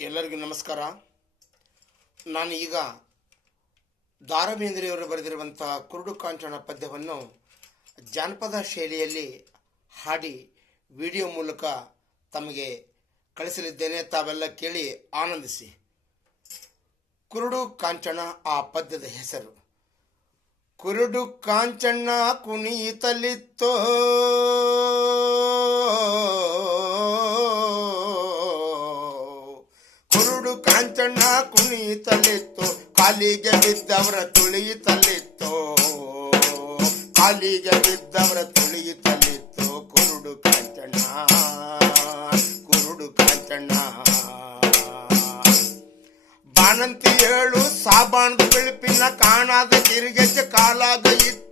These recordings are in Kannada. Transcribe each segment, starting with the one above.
ಎಲ್ಲರಿಗೂ ನಮಸ್ಕಾರ. ನಾನು ಈಗ ದಾರಬೇಂದ್ರೆಯವರು ಬರೆದಿರುವಂಥ ಕುರುಡು ಕಾಂಚನ ಪದ್ಯವನ್ನು ಜಾನಪದ ಶೈಲಿಯಲ್ಲಿ ಹಾಡಿ ವಿಡಿಯೋ ಮೂಲಕ ತಮಗೆ ಕಳಿಸಲಿದ್ದೇನೆ. ತಾವೆಲ್ಲ ಕೇಳಿ ಆನಂದಿಸಿ. ಕುರುಡು ಕಾಂಚನ ಆ ಪದ್ಯದ ಹೆಸರು. ಕುರುಡು ಕಾಂಚಣ್ಣ ಕುಣಿತಲಿತ್ತೋ ಕುರುಡು ಕಾಂಚಣ್ಣ ಕುಣಿತಲಿತ್ತು. ಕಾಲಿಗೆ ಬಿದ್ದವರ ತುಳಿಯುತ್ತಲಿತ್ತು ಕಾಲಿಗೆ ಬಿದ್ದವರ ತುಳಿಯುತ್ತಲಿತ್ತು ಕುರುಡು ಕಾಂಚಣ್ಣ ಕುರುಡು ಕಾಂಚಣ್ಣ. ಬಾನಂತಿ ಏಳು ಸಾಬಾಣದ ಬಿಳುಪಿನ ಕಾಣಾದ ಕಿರಿಗೆಜ್ಜೆ ಕಾಲಾದ ಇತ್ತು.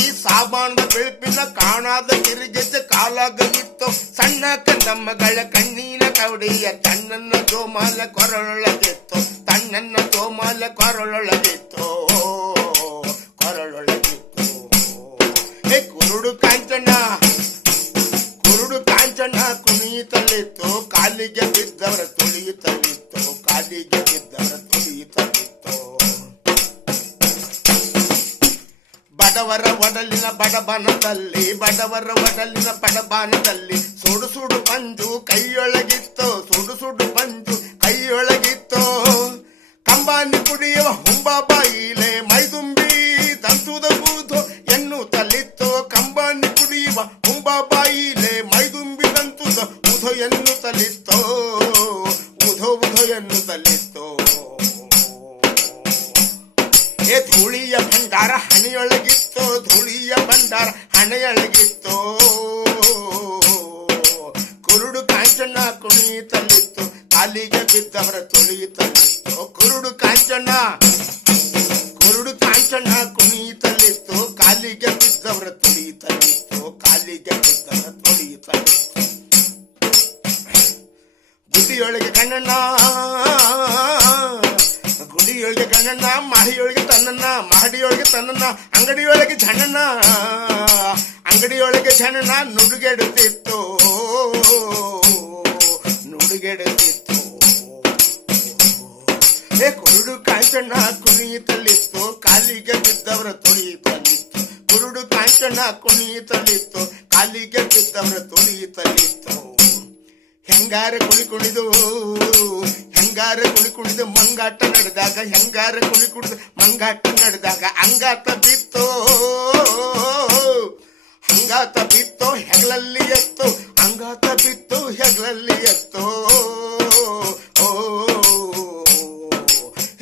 ಬಾಣಂತಿ ಸಾಬಾಣದ ಬೆಳಪಿನ ಕಾಣಾದ ಗಿರಿಜತೆ ಕಾಲಾಗವಿತ್ತು ಸಣ್ಣ ಕಂದಮ್ಮಗಳ ಕಣ್ಣೀನ ಕವಡಿಯ ತಣ್ಣನ್ನ ಜೋಮಾಲ ಕೊರಳೊಳಗಿತ್ತು. ತಣ್ಣನ್ನ ಜೋಮಾಲ ಕೊರಳೊಳಗಿತ್ತು. ಕೊರಳೊಳಗಿತ್ತು. ಹೇ ಕುರುಡು ಕಾಂಚಣ್ಣ ಕುರುಡು ಕಾಂಚಣ್ಣ ಕುಣಿಯುತ್ತಲಿತ್ತು ಕಾಲಿಗೆ ಬಿದ್ದವರ ತುಳಿಯುತ್ತಲಿತ್ತು ಕಾಲಿಗೆ ಬಿದ್ದವರ ಬಡವರ ಒಡಲಿನ ಬಡಬನದಲ್ಲಿ, ಬಡವರ ಒಡಲಿನ ಬಡಬಾನದಲ್ಲಿ. ಸುಡು ಸುಡು ಬಂದು ಕೈಯೊಳಗಿತ್ತು, ಸುಡು ಸುಡು ಬಂದು ಕೈಯೊಳಗಿತ್ತು. ಕಂಬಾನಿ ಕುಡಿಯುವ ಹುಂಬ ಬಾಯಿಲೆ ಏ ಧೂಳಿಯ ಭಂಡಾರ, ಹಣೆಯೊಳಗಿತ್ತು ಧೂಳಿಯ ಭಂಡಾರ, ಹಣೆಯೊಳಗಿತ್ತು. ಕುರುಡು ಕಾಂಚಣ್ಣ ಕುಣಿತಲ್ಲಿತ್ತು ಕಾಲಿಗೆ ಬಿದ್ದವರ ತುಳಿಯುತ್ತಲಿತ್ತು ಕುರುಡು ಕಾಂಚಣ್ಣ ಕುರುಡು ಕಾಂಚಣ್ಣ ಕುಣಿತಲ್ಲಿತ್ತು ಕಾಲಿಗೆ ಬಿದ್ದವರ ತುಳಿಯುತ್ತಲಿತ್ತು ಕಾಲಿಗೆ ಬಿದ್ದವರ ತುಳಿಯುತ್ತಲಿತ್ತು ಗುಡಿಯೊಳಗೆ ಕಣ್ಣಣ್ಣ ಗುಡಿಯೊಳಗೆ ಕಣ್ಣಣ್ಣ ಮಹಡಿಯೊಳಗೆ ತನ್ನಣ್ಣ ಮಹಡಿಯೊಳಗೆ ತನ್ನಣ್ಣ ಅಂಗಡಿಯೊಳಗೆ ಜಣ್ಣಣ್ಣ ಅಂಗಡಿಯೊಳಗೆ ಜಣ್ಣಣ್ಣ ನುಡುಗೆಡುತ್ತಿತ್ತು. ನುಡುಗೆಡುತ್ತಿತ್ತು. ಏ, ಕುರುಡು ಕಾಂಚಣ್ಣ ಕುಣಿಯುತ್ತಲಿತ್ತು ಕಾಲಿಗೆ ಬಿದ್ದವರ ತುಳಿಯುತ್ತಲಿತ್ತು ಕುರುಡು ಕಾಂಚಣ್ಣ ಕುಣಿಯುತ್ತಲಿತ್ತು ಕಾಲಿಗೆ ಬಿದ್ದವರ ತುಳಿಯುತ್ತಲಿತ್ತು ಹೆಂಗಾರ ಕುಣಿ ಕುಣಿದು ಹೆಂಗಾರ ಕುಳಿ ಕುಡಿದು ಮಂಗಾಟ ನಡೆದಾಗ, ಹೆಂಗಾರ ಕುಳಿ ಕುಡಿದು ಮಂಗಾಟ ನಡೆದಾಗ ಅಂಗಾತ ಬಿತ್ತೋ. ಹಂಗಾತ ಬಿತ್ತೋ, ಹೆಗಲಲ್ಲಿ ಎತ್ತು. ಅಂಗಾತ ಬಿತ್ತು, ಹೆಗಲಲ್ಲಿ ಎತ್ತೋ.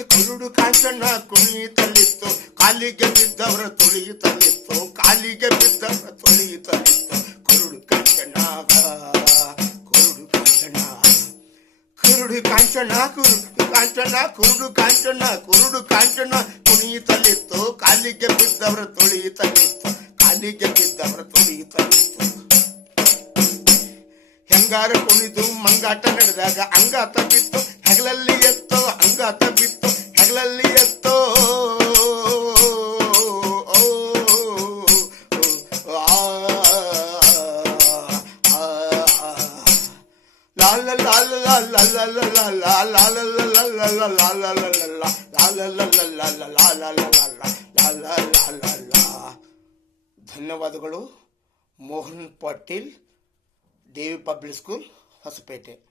ಕುರುಡು ಕಾಂಚಣ್ಣ ಕುಣಿಯುತ್ತಲಿತ್ತು ಕಾಲಿಗೆ ಬಿದ್ದವರ ತುಳಿಯುತ್ತಲಿತ್ತು ಕಾಲಿಗೆ ಬಿದ್ದವರ ತುಳಿಯುತ್ತಲಿತ್ತು ಕುರುಡು ಕಾಂಚಣ್ಣ. ಕುರುಡು ಕಾಂಚಣ್ಣ ಕುರುಡು ಕಾಂಚಣ್ಣ ಕುರುಡು ಕಾಂಚಣ್ಣ ಕುರುಡು ಕಾಂಚಣ್ಣ. ಕುಣಿಯುತ್ತಲಿತ್ತು ಕಾಲಿಗೆ ಬಿದ್ದವರ ತುಳಿಯುತ್ತಲಿತ್ತು, ಕಾಲಿಗೆ ಬಿದ್ದವರ ತುಳಿಯುತ್ತಲಿತ್ತು. ಹೆಂಗಾರ ಕುಣಿದು ಮಂಗಾಟ ನಡೆದಾಗ ಅಂಗಾತ ಬಿತ್ತು, ಹೆಗಲಲ್ಲಿ ಧನ್ಯವಾದಗಳು. Mohan Patil Devi public school Hosapete.